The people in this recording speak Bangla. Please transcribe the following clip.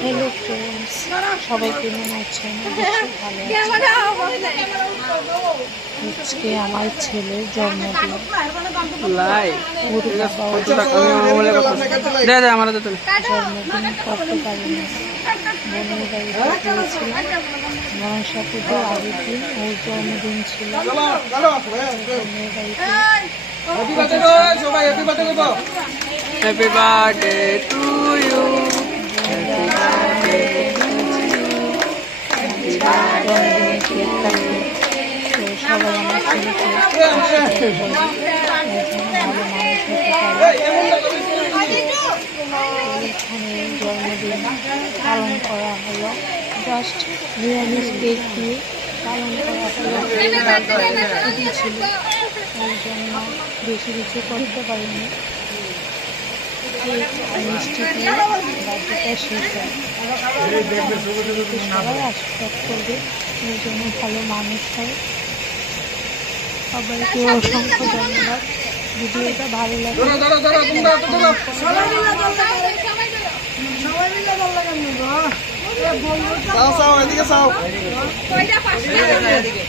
হ্যালো ফ্রেন্ডস, সবাই কেমন আছেন? আজকে আমার ছেলের জন্মদিন। জন্মদিন করতে পারিনি, বোনের বাড়িতে গিয়েছিলাম। আমার সাথে তো আগের দিন ওর জন্মদিন ছিল। বোনের বাড়িতে হ্যাপি বার্থডে টু ইউ। জন্মদিনে কেক কাটবে, তো সবাই আমার ছেলেকে ভালো মানুষ হতে পারে। এখানে জন্মদিন পালন করা হলো, জাস্ট নিরামিষ কেক দিয়ে পালন করা হলো। খুবই ছিল, ওই জন্য বেশি কিছু করতে পারিনি। মিষ্টি দিয়ে বার্থডেটা শেষ হয়। সবাই আশীর্বাদ করবে, ওই জন্য ভালো মানুষ হয়। সবাইকে অসংখ্য ধন্যবাদ। ভিডিওটা ভালো লাগে এদিকে